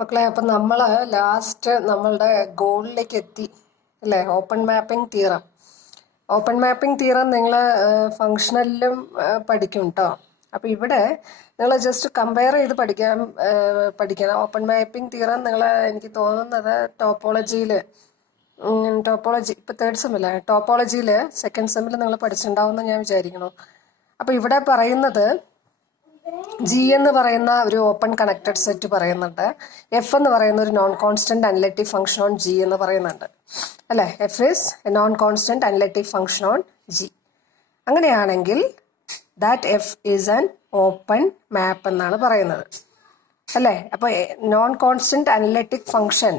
മക്കളെ, അപ്പം നമ്മൾ ലാസ്റ്റ് നമ്മളുടെ ഗോളിലേക്ക് എത്തി അല്ലേ? Open mapping theorem. Open mapping theorem നിങ്ങൾ ഫങ്ഷണലിലും പഠിക്കും കേട്ടോ. അപ്പം ഇവിടെ നിങ്ങൾ ജസ്റ്റ് കമ്പയർ ചെയ്ത് പഠിക്കണം. ഓപ്പൺ മാപ്പിംഗ് തിയറം നിങ്ങൾ എനിക്ക് തോന്നുന്നത് ടോപ്പോളജിയിൽ ഇപ്പം തേർഡ് സെമ്മില്ലേ, ടോപ്പോളജിയിൽ സെക്കൻഡ് സെമ്മിൽ നിങ്ങൾ പഠിച്ചിട്ടുണ്ടാവുമെന്ന് ഞാൻ വിചാരിക്കുന്നു. അപ്പം ഇവിടെ പറയുന്നത് ജി എന്ന് പറയുന്ന ഒരു ഓപ്പൺ കണക്റ്റഡ് സെറ്റ് പറയുന്നുണ്ട്. എഫ് എന്ന് പറയുന്ന ഒരു non constant analytic function on G എന്ന് പറയുന്നുണ്ട് അല്ലേ? F is a non constant analytic function on G. അങ്ങനെയാണെങ്കിൽ that F is an open map എന്നാണ് പറയുന്നത് അല്ലേ? അപ്പോൾ non constant analytic function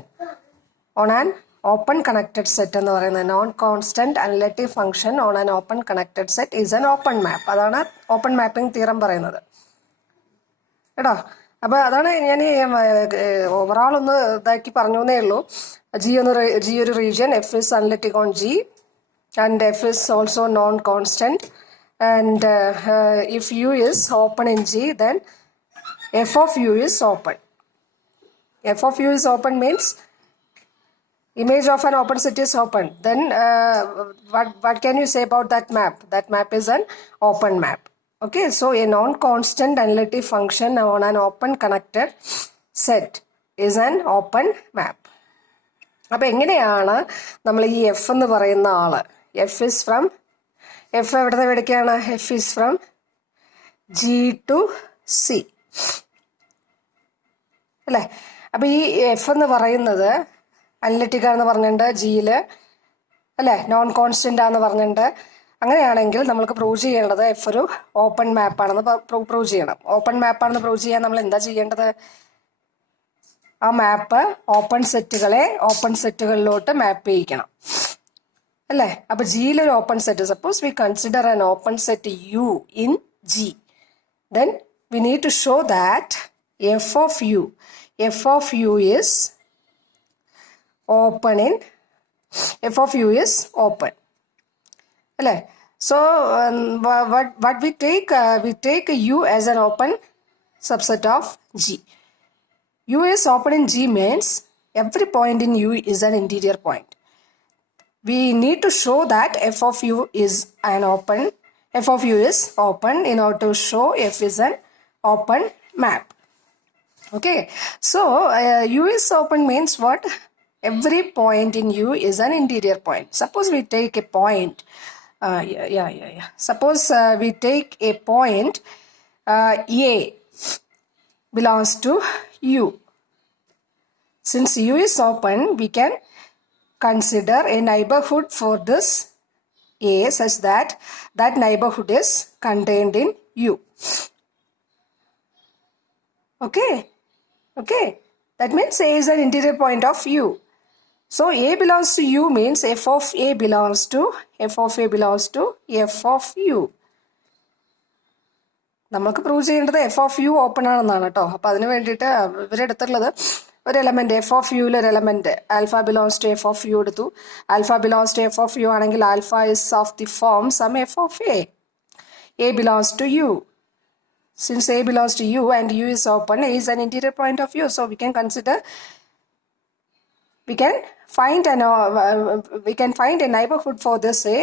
on an open connected set എന്ന് പറയുന്നത് non constant analytic function on an open connected set is an open map. അതാണ് open mapping theorem പറയുന്നത് കേട്ടോ. അപ്പോൾ അതാണ് ഞാൻ ഓവറോൾ ഒന്ന് ഇതാക്കി പറഞ്ഞേ ഉള്ളൂ. ജി ഒരു region, F is analytic on G and F is also non constant and if U is open in G then F of U is open. F of U is open means image of an open set is open. Then what can you say about that map? That map is an open map. Okay, so a non-constant analytic function on an open connected set is an open map. അപ്പോൾ എങ്ങനെയാണ് നമ്മൾ ഈ എഫ് എന്ന് പറയുന്ന ആള്, F is from, F എവിടുന്ന് എവിടേക്കാണ്? F is from G to C അല്ലേ? അപ്പോൾ ഈ എഫ് എന്ന് പറയുന്നത് അനലിറ്റിക് ആണെന്ന് പറഞ്ഞിട്ടുണ്ട് ജിയിൽ അല്ലേ, നോൺ കോൺസ്റ്റന്റ് ആണെന്ന് പറഞ്ഞിട്ടുണ്ട്. അങ്ങനെയാണെങ്കിൽ നമ്മൾക്ക് പ്രൂവ് ചെയ്യേണ്ടത് എഫ് ഒരു ഓപ്പൺ മാപ്പാണെന്ന് പ്രൂവ് ചെയ്യണം. ഓപ്പൺ മാപ്പാണെന്ന് പ്രൂവ് ചെയ്യാൻ നമ്മൾ എന്താ ചെയ്യേണ്ടത്? ആ മാപ്പ് ഓപ്പൺ സെറ്റുകളിലോട്ട് മാപ്പ് ചെയ്യിക്കണം അല്ലേ? അപ്പൊ ജിയിൽ ഒരു open set, suppose we consider an open set U in G, then we need to show that F of U is open in f of u is open അല്ലേ? So what we take u as an open subset of g. U is open in G means every point in U is an interior point. We need to show that f of u is open in order to show f is an open map. Okay, so U is open means what? Every point in U is an interior point. Suppose we take a point. Suppose we take a point A belongs to U. Since U is open, we can consider a neighborhood for this A such that that neighborhood is contained in U. Okay. That means A is an interior point of U. So A belongs to U means f of A belongs to f of U. നമുക്ക് പ്രൂവ് ചെയ്യേണ്ടത് F of you open ആണെന്നാണ് കേട്ടോ. അപ്പം അതിന് വേണ്ടിയിട്ട് ഇവരെടുത്തുള്ളത് ഒരു element, F of യുവിൽ ഒരു element alpha belongs to F of U എടുത്തു. Alpha belongs to F of U ആണെങ്കിൽ alpha is of the form some F of A belongs to U. Since A belongs to U and U is open, A is an interior point of U. So we can find a neighborhood for this A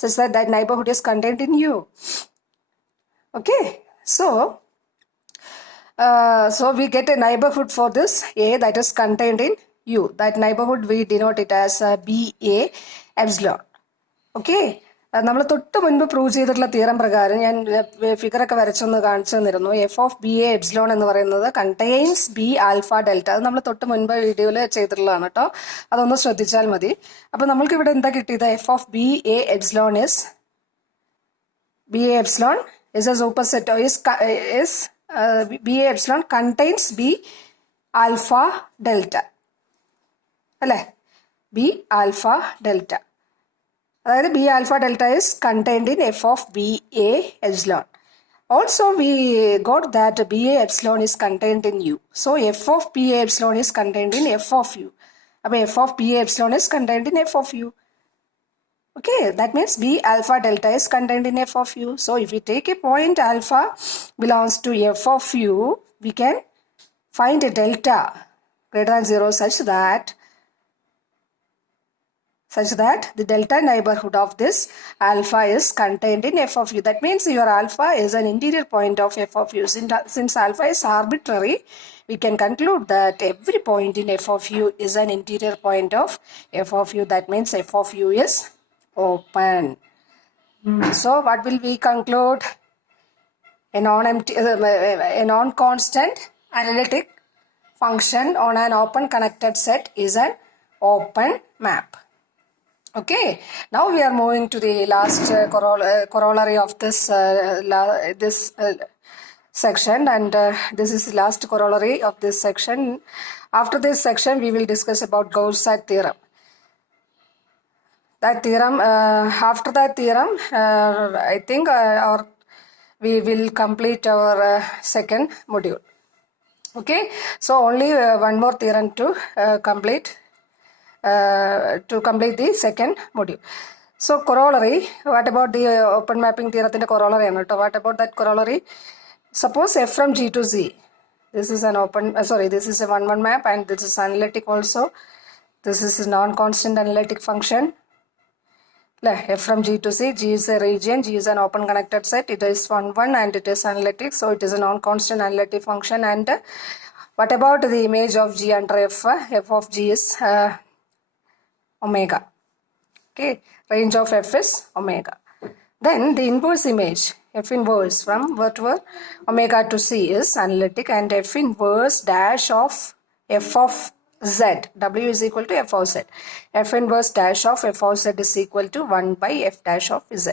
such that that neighborhood is contained in U. Okay, so we get a neighborhood for this A that is contained in U. That neighborhood we denote it as BA epsilon. Okay, നമ്മൾ തൊട്ട് മുൻപ് പ്രൂവ് ചെയ്തിട്ടുള്ള തിയറം പ്രകാരം ഞാൻ ഫിഗറൊക്കെ വരച്ചൊന്ന് കാണിച്ചു തന്നിരുന്നു. F of B A epsilon എന്ന് പറയുന്നത് കണ്ടെയ്ൻസ് ബി ആൽഫ ഡെൽറ്റ. അത് നമ്മൾ തൊട്ട് മുൻപ് വീഡിയോയിൽ ചെയ്തിട്ടുള്ളതാണ് കേട്ടോ, അതൊന്ന് ശ്രദ്ധിച്ചാൽ മതി. അപ്പൊ നമ്മൾക്ക് ഇവിടെ എന്താ കിട്ടിയത്? F of B A epsilon is a superset is B A epsilon contains B alpha delta അല്ലേ? ബി ആൽഫ ഡെൽറ്റ, അതായത് B alpha delta is contained in F of B A epsilon. Also we got that B A epsilon is contained in U. So F of B A epsilon is contained in F of U. അപ്പോൾ F of B A epsilon is contained in F of U. Okay, that means B alpha delta is contained in f of u. So if we take a point alpha belongs to f of u, we can find a delta greater than 0 such that the delta neighborhood of this alpha is contained in f of u. That means your alpha is an interior point of f of u. Since alpha is arbitrary, we can conclude that every point in f of u is an interior point of f of u. That means f of u is open. So what will we conclude? A non-constant analytic function on an open connected set is an open map. Okay, now we are moving to the last corollary of this section, and this is the last corollary of this section. After this section, we will discuss about Gauss-Seidel theorem. After that theorem, I think we will complete our second module. Okay, so only one more theorem to complete the second module. So corollary, what about the open mapping theorem corollary? What about that corollary? Suppose f from G to Z. This is an this is a 1-1 map, and this is analytic also. This is a non-constant analytic function. F from G to Z, G is a region, G is an open connected set, it is 1-1 and it is analytic, so it is a non-constant analytic function. And what about the image of G under F? F of G is omega. Okay, range of F is omega. Then the inverse image, F inverse from where to where? Omega to C is analytic, and F inverse dash of F of Z, W is equal to F of Z. F inverse dash of F of Z is equal to 1 by F dash of Z.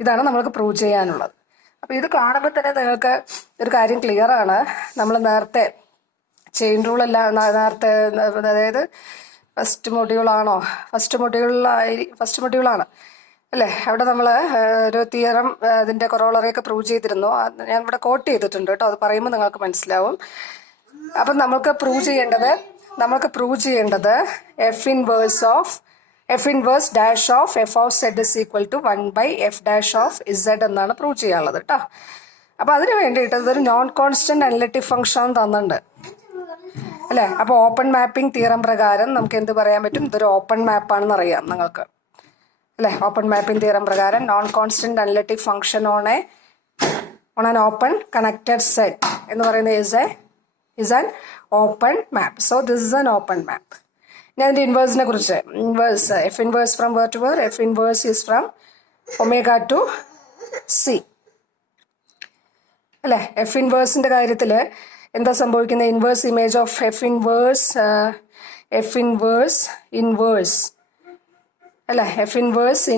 ഇതാണ് നമ്മൾക്ക് പ്രൂവ് ചെയ്യാനുള്ളത്. അപ്പോൾ ഇത് കാണുമ്പോൾ തന്നെ നിങ്ങൾക്ക് ഒരു കാര്യം ക്ലിയർ ആണ്. നമ്മൾ നേരത്തെ ചെയിൻ റൂൾ എല്ലാം നേരത്തെ, അതായത് ഫസ്റ്റ് മൊഡ്യൂളാണ് അല്ലേ? അവിടെ നമ്മൾ ഒരു തിയറം അതിൻ്റെ കൊറോളറിയൊക്കെ പ്രൂവ് ചെയ്തിരുന്നു. ഞാൻ ഇവിടെ കോട്ട് ചെയ്തിട്ടുണ്ട് കേട്ടോ, അത് പറയുമ്പോൾ നിങ്ങൾക്ക് മനസ്സിലാവും. അപ്പം നമുക്ക് പ്രൂവ് ചെയ്യേണ്ടത് F inverse dash of F of Z is equal to 1 by F dash of Z എന്നാണ് പ്രൂവ് ചെയ്യാനുള്ളത് കേട്ടോ. അപ്പോൾ അതിന് വേണ്ടിയിട്ട് ഇതൊരു നോൺ കോൺസ്റ്റന്റ് അനലിറ്റിക് ഫംഗ്ഷൻ തന്നിട്ടുണ്ട് അല്ലേ? അപ്പോൾ ഓപ്പൺ മാപ്പിംഗ് തിയറം പ്രകാരം നമുക്ക് എന്ത് പറയാൻ പറ്റും? ഇതൊരു ഓപ്പൺ മാപ്പാണെന്ന് അറിയാം നിങ്ങൾക്ക് അല്ലേ? ഓപ്പൺ മാപ്പിംഗ് തിയറം പ്രകാരം non constant analytic function on an open connected set എന്ന് പറയുന്നത് is an open map. So this is an open map. Now the inverse ne kuriche, F inverse from where to where? F inverse is from omega to C. അല്ലേ? F inverse ന്റെ കാര്യത്തിൽ എന്താ സംഭവിക്കുന്നത്? Inverse image of F inverse അല്ലേ? F inverse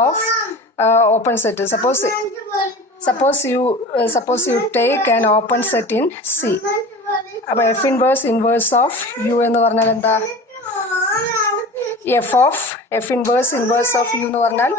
of open set. Suppose you take an open set in C. അപ്പോൾ F inverse of U എന്ന് പറഞ്ഞാൽ എന്താ? F inverse of U എന്ന് പറഞ്ഞാൽ